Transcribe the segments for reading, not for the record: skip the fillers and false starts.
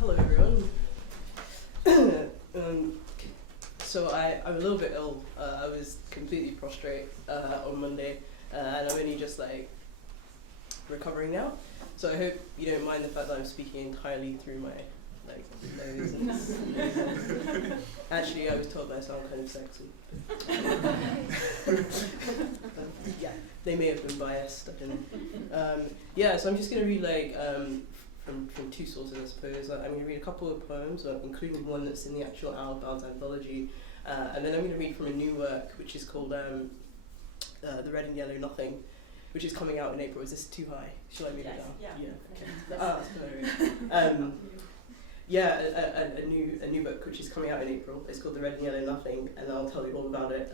Hello everyone. So I'm a little bit ill. I was completely prostrate on Monday, and I'm only just like recovering now. So I hope you don't mind the fact that I'm speaking entirely through my nose. And actually, I was told that I sound kind of sexy. Yeah, they may have been biased. I don't know. Yeah, so I'm just gonna read from two sources, I suppose. I'm going to read a couple of poems, including one that's in the actual Albert anthology, and then I'm going to read from a new work, which is called The Red and Yellow Nothing, which is coming out in April. Is this too high? Shall I move it down? Yeah. Okay. A new book which is coming out in April. It's called The Red and Yellow Nothing, and I'll tell you all about it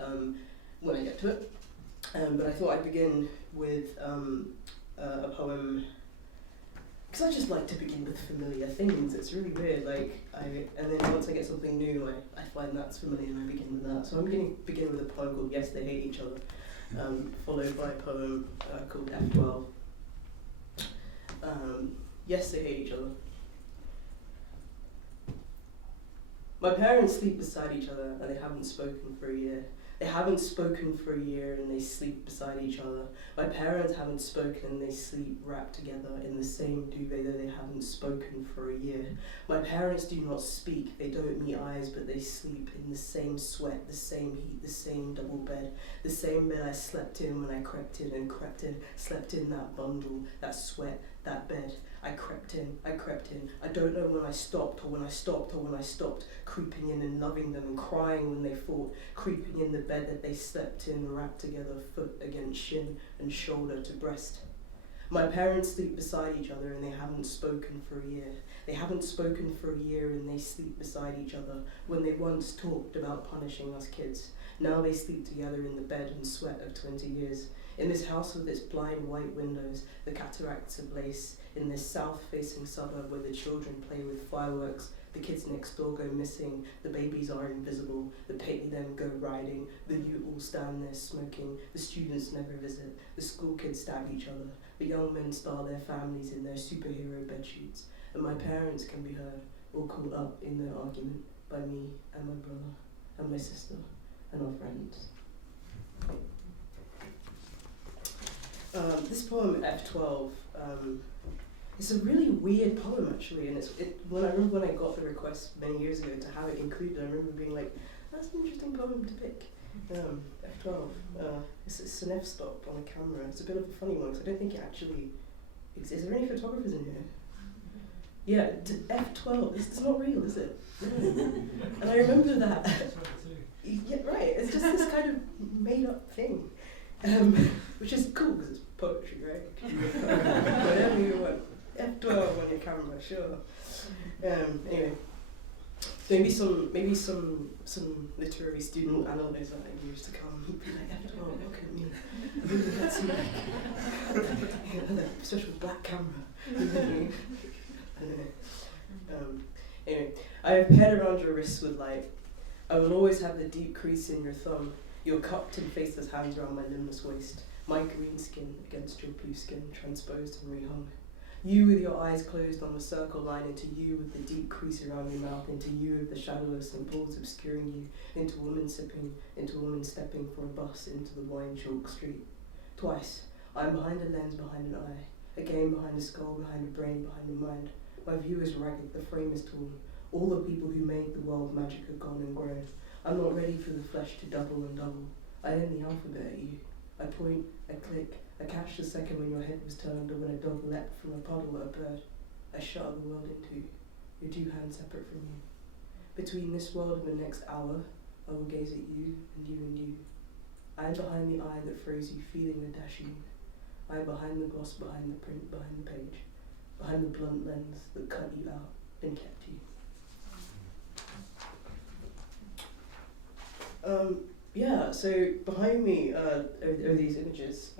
when I get to it. But I thought I'd begin with a poem. Because I just like to begin with familiar things. It's really weird. And then once I get something new, I find that's familiar and I begin with that. So I'm going to begin with a poem called Yes, They Hate Each Other, followed by a poem called F12. Yes, they hate each other. My parents sleep beside each other and they haven't spoken for a year. They haven't spoken for a year and they sleep beside each other. My parents haven't spoken and they sleep wrapped together in the same duvet though they haven't spoken for a year. My parents do not speak, they don't meet eyes, but they sleep in the same sweat, the same heat, the same double bed, the same bed I slept in when I crept in and crept in, slept in that bundle, that sweat, that bed. I crept in. I don't know when I stopped or when I stopped or when I stopped, creeping in and loving them and crying when they fought, creeping in the bed that they slept in, wrapped together, foot against shin and shoulder to breast. My parents sleep beside each other and they haven't spoken for a year. They haven't spoken for a year and they sleep beside each other when they once talked about punishing us kids. Now they sleep together in the bed and sweat of 20 years. In this house with its blind white windows, the cataracts of lace, in this south-facing suburb where the children play with fireworks, the kids next door go missing, the babies are invisible, the pay them go riding, the youth all stand there smoking, the students never visit, the school kids stab each other, the young men starve their families in their superhero bedsheets, and my parents can be heard, all caught up in their argument by me and my brother and my sister and our friends. This poem, F12, it's a really weird poem actually, and I remember when I got the request many years ago to have it included, I remember being like, that's an interesting poem to pick. F12, it's an f-stop on a camera. It's a bit of a funny one because I don't think it actually exists. Is there any photographers in here? Yeah, F12, it's not real, is it? No. And I remember that. Yeah, right, it's just this kind of made up thing. Which is cool because it's poetry, right? Whatever you want. F12 on your camera, sure. Anyway, so maybe some literary student will analyse that and used to come and be like, F12, look at me. Really got some like special black camera. Anyway, I have paired around your wrists with light. I will always have the deep crease in your thumb. Your cupped and faceless hands around my limbless waist, my green skin against your blue skin, transposed and rehung. You with your eyes closed on the circle line, into you with the deep crease around your mouth, into you with the shadowless and balls obscuring you, into a woman sipping, into a woman stepping from a bus into the wine chalk street. Twice, I am behind a lens, behind an eye, again behind a skull, behind a brain, behind a mind. My view is ragged, the frame is torn. All the people who made the world magic are gone and grown. I'm not ready for the flesh to double and double. I end the alphabet at you. I point, I click, I catch the second when your head was turned or when a dog leapt from a puddle at a bird. I shudder the world into you, your two hands separate from you. Between this world and the next hour, I will gaze at you and you and you. I am behind the eye that froze you, feeling the dashing. I am behind the gloss, behind the print, behind the page, behind the blunt lens that cut you out and kept you. Yeah, so behind me are these images.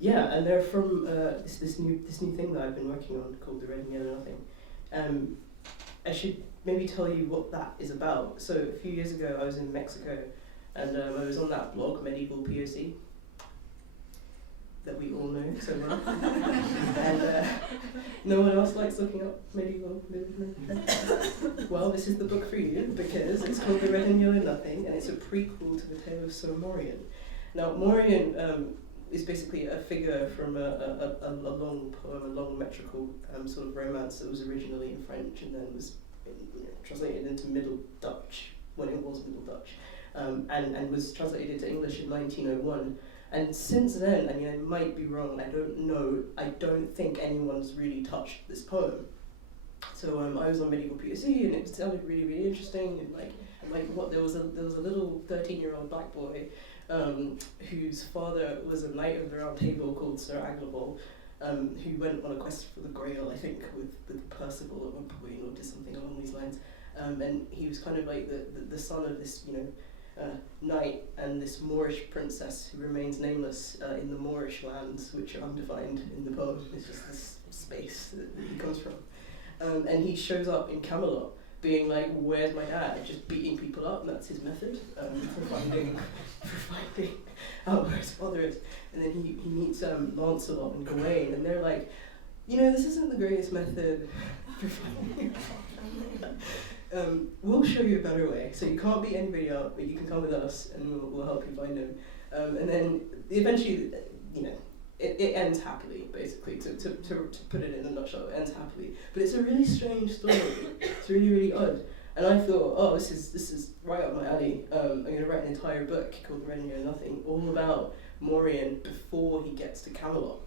Yeah, and they're from this new thing that I've been working on called The Red and Yellow Nothing. I should maybe tell you what that is about. So a few years ago I was in Mexico and I was on that blog, Medieval POC. that we all know so well. And no one else likes looking up medieval literature. Well, this is the book for you, because it's called The Red and Yellow Nothing, and it's a prequel to the tale of Sir Mauryan. Now, Mauryan is basically a figure from a long poem, a long metrical sort of romance that was originally in French and then was translated into Middle Dutch, when it was Middle Dutch, and was translated into English in 1901. And since then, I mean, I might be wrong, I don't know, I don't think anyone's really touched this poem. So I was on medieval PSE, and it sounded really, really interesting. And there was a little 13-year-old black boy whose father was a knight of the Round Table called Sir Aglaval, who went on a quest for the Grail, I think, with Percival at one point, or did something along these lines. And he was kind of like the son of this, knight and this Moorish princess who remains nameless in the Moorish lands, which are undefined in the poem. It's just this space that he comes from. And he shows up in Camelot being like, where's my dad? Just beating people up, and that's his method for finding out where his father is. And then he meets Lancelot and Gawain, and they're like, this isn't the greatest method for finding your father. We'll show you a better way. So you can't beat anybody up, but you can come with us, and we'll help you find him. And then eventually, it ends happily, basically, to put it in a nutshell, it ends happily. But it's a really strange story. It's really, really odd. And I thought, oh, this is right up my alley. I'm going to write an entire book called The Red and Yellow Nothing, all about Mauryan before he gets to Camelot.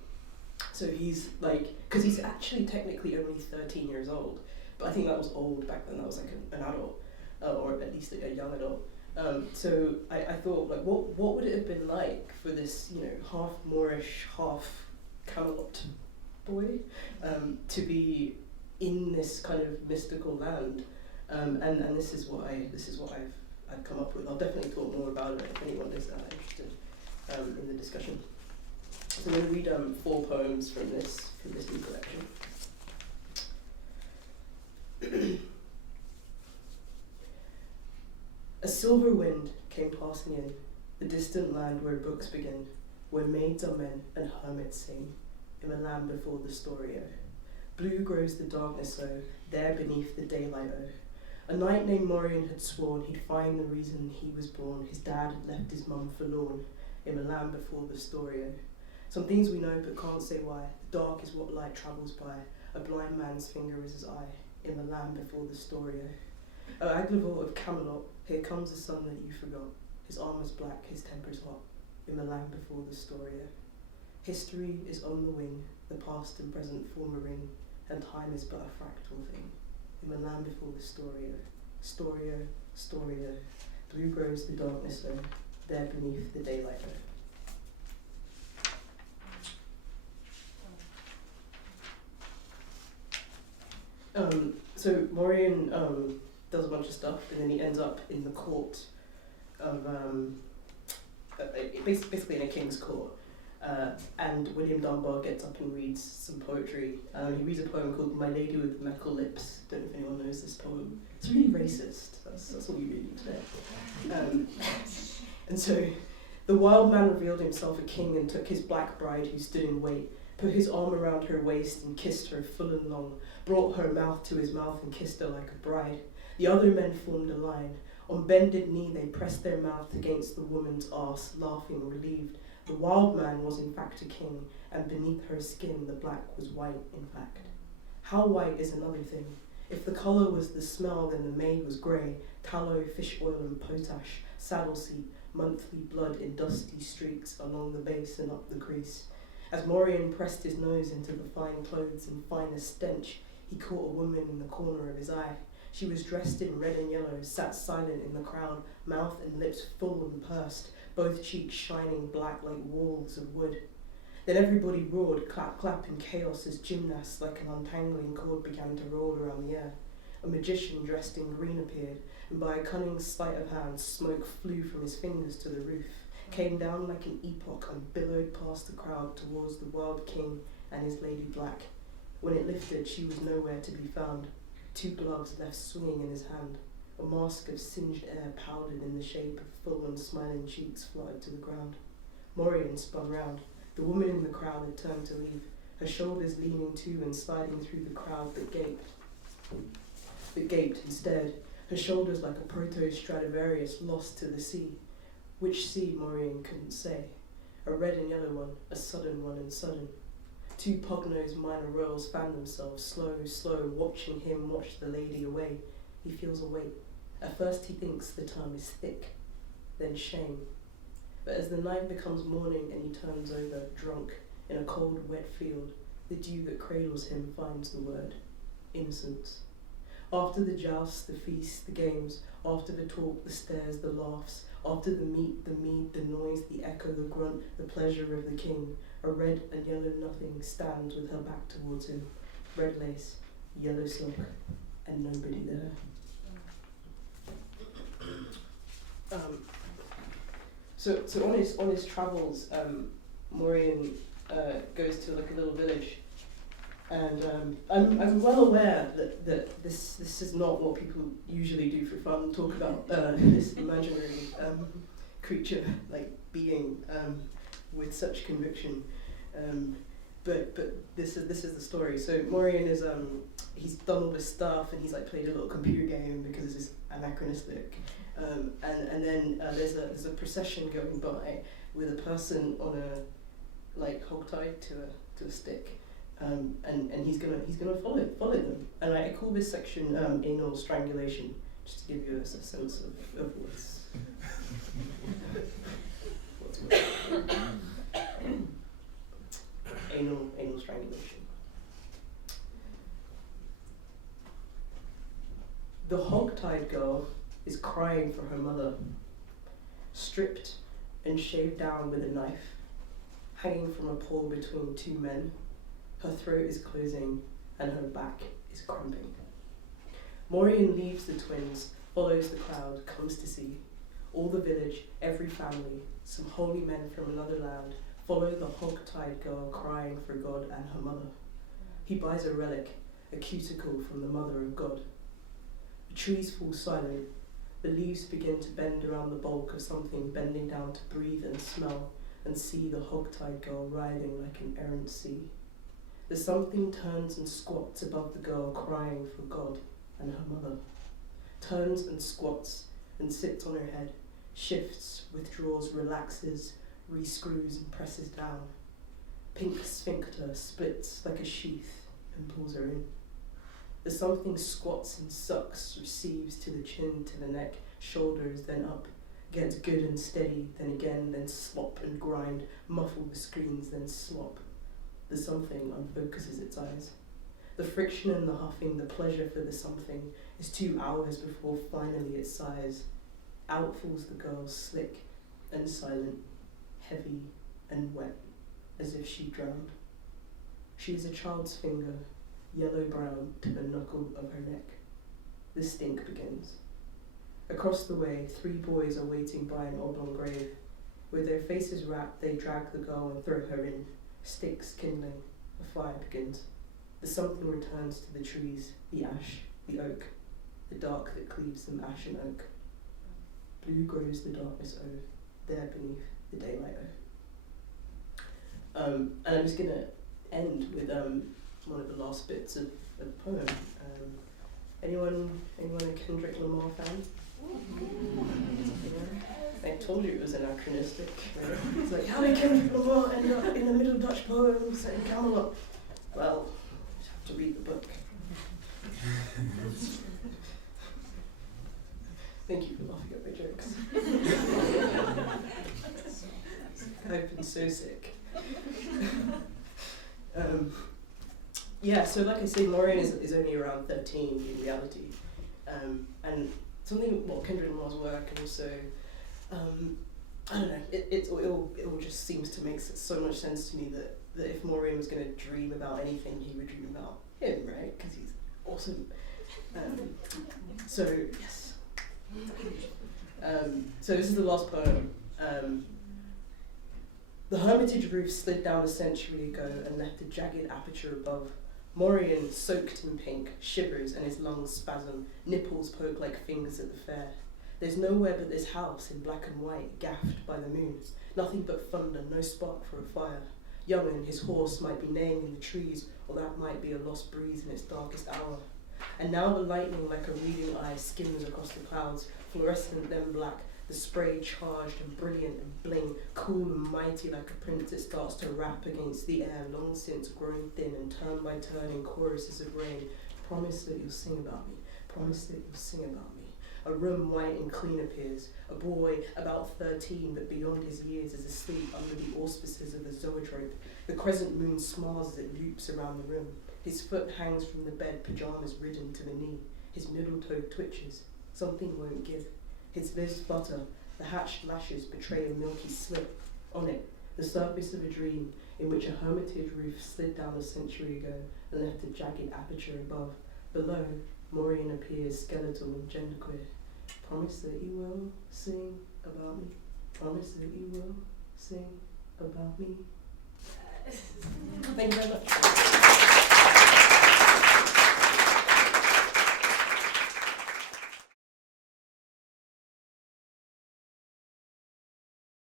So he's because he's actually technically only 13 years old, but I think that was old back then. That was like an adult, or at least a young adult. So I thought, what would it have been like for this, half Moorish, half Camelot boy, to be in this kind of mystical land, and this is what I've come up with. I'll definitely talk more about it if anyone is interested in the discussion. So I'm going to read 4 poems from this new collection. A silver wind came passing in, the distant land where books begin, where maids are men and hermits sing, in a land before the story o. Blue grows the darkness o, there beneath the daylight o. A knight named Mauryan had sworn he'd find the reason he was born. His dad had left his mum forlorn, in a land before the story o. Some things we know but can't say why. The dark is what light travels by. A blind man's finger is his eye, in the land before the story o. O Aglaval of Camelot, here comes the son that you forgot. His armour's black, his temper's hot, in the land before the story o. History is on the wing, the past and present form a ring, and time is but a fractal thing, in the land before the story o. Story o, story o, blue grows the darkness o, there beneath the daylight o. So Mauryan does a bunch of stuff, and then he ends up in the court of basically in a king's court. And William Dunbar gets up and reads some poetry. He reads a poem called My Lady with Metal Lips. Don't know if anyone knows this poem. It's really racist. That's what you're reading today. And so the wild man revealed himself a king and took his black bride who stood in wait, put his arm around her waist and kissed her full and long, brought her mouth to his mouth and kissed her like a bride. The other men formed a line. On bended knee they pressed their mouth against the woman's arse, laughing, relieved. The wild man was in fact a king, and beneath her skin the black was white in fact. How white is another thing. If the colour was the smell, then the maid was grey, tallow, fish oil and potash, saddle seat, monthly blood in dusty streaks along the base and up the crease. As Mauryan pressed his nose into the fine clothes and finest stench, he caught a woman in the corner of his eye. She was dressed in red and yellow, sat silent in the crowd, mouth and lips full and pursed, both cheeks shining black like walls of wood. Then everybody roared, clap, clap, in chaos as gymnasts like an untangling cord began to roll around the air. A magician dressed in green appeared, and by a cunning sleight of hand, smoke flew from his fingers to the roof, came down like an epoch and billowed past the crowd towards the wild king and his lady black. When it lifted, she was nowhere to be found. 2 gloves left swinging in his hand. A mask of singed air powdered in the shape of full and smiling cheeks fluttered to the ground. Mauryan spun round. The woman in the crowd had turned to leave, her shoulders leaning to and sliding through the crowd that gaped. That gaped instead, her shoulders like a proto-Stradivarius lost to the sea. Which sea, Mauryan couldn't say. A red and yellow one, a sudden one and sudden. Two pug-nosed minor royals fan themselves, slow, watching him watch the lady away. He feels a weight. At first he thinks the tongue is thick, then shame. But as the night becomes morning and he turns over, drunk, in a cold, wet field, the dew that cradles him finds the word, innocence. After the joust, the feast, the games, after the talk, the stares, the laughs, after the meat, the mead, the noise, the echo, the grunt, the pleasure of the king, a red and yellow nothing stands with her back towards him, red lace, yellow silk, and nobody there. So on his travels, Mauryan goes to like a little village, and I'm well aware that this is not what people usually do for fun. Talk about this imaginary creature like being with such conviction, but this is the story. So Mauryan is he's done all this stuff and he's like played a little computer game because it's anachronistic. And then there's a procession going by with a person on a like hogtie to a stick, and he's gonna follow them. And I call this section anal strangulation, just to give you a sense of what's anal strangulation. The hog-tied girl is crying for her mother, stripped and shaved down with a knife, hanging from a pole between two men. Her throat is closing and her back is cramping. Mauryan leaves the twins, follows the crowd, comes to see. All the village, every family, some holy men from another land, follow the hog-tied girl crying for God and her mother. He buys a relic, a cuticle from the mother of God. The trees fall silent. The leaves begin to bend around the bulk of something bending down to breathe and smell and see the hog-tied girl writhing like an errant sea. The something turns and squats above the girl crying for God and her mother. Turns and squats and sits on her head, shifts, withdraws, relaxes, rescrews and presses down. Pink sphincter splits like a sheath and pulls her in. The something squats and sucks, receives to the chin, to the neck, shoulders, then up, gets good and steady, then again, then slop and grind, muffle the screens, then slop. The something unfocuses its eyes. The friction and the huffing, the pleasure for the something, is 2 hours before finally it sighs. Out falls the girl, slick and silent, heavy and wet, as if she drowned. She is a child's finger, yellow-brown to the knuckle of her neck. The stink begins. Across the way, 3 boys are waiting by an oblong grave. With their faces wrapped, they drag the girl and throw her in. Sticks kindling, a fire begins. The something returns to the trees, the ash, the oak, the dark that cleaves them ash and oak. Blue grows the darkness o, there beneath the daylight o. And I'm just gonna end with one of the last bits of the poem. Anyone a Kendrick Lamar fan? Yeah. I told you it was anachronistic. It's like, how did Kendrick Lamar end up in a Middle Dutch poem set in Camelot? Well, you just have to read the book. Thank you for laughing at my jokes. I've been so sick. Yeah, so like I say, Mauryan is only around 13 in reality. And something about Kendrick Lamar's work, and also, I don't know, it all just seems to make so much sense to me that if Mauryan was going to dream about anything, he would dream about him, right? Because he's awesome. So, yes. So this is the last poem. The hermitage roof slid down a century ago and left a jagged aperture above. Mauryan, soaked in pink, shivers and his lungs spasm, nipples poke like fingers at the fair. There's nowhere but this house in black and white, gaffed by the moon. Nothing but thunder, no spark for a fire. Young and his horse might be neighing in the trees, or that might be a lost breeze in its darkest hour. And now the lightning like a reading eye skims across the clouds, fluorescent then black, the spray charged and brilliant and bling, cool and mighty like a prince it starts to rap against the air, long since grown thin and turn by turn in choruses of rain. Promise that you'll sing about me, promise that you'll sing about me. A room white and clean appears, a boy about 13 but beyond his years is asleep under the auspices of the zoetrope. The crescent moon smiles as it loops around the room. His foot hangs from the bed, pyjamas ridden to the knee. His middle toe twitches, something won't give. His lips flutter, the hatched lashes betray a milky slip. On it, the surface of a dream in which a hermitage roof slid down a century ago and left a jagged aperture above. Below, Mauryan appears skeletal and genderqueer. Promise that you will sing about me. Promise that you will sing about me. Thank you very much.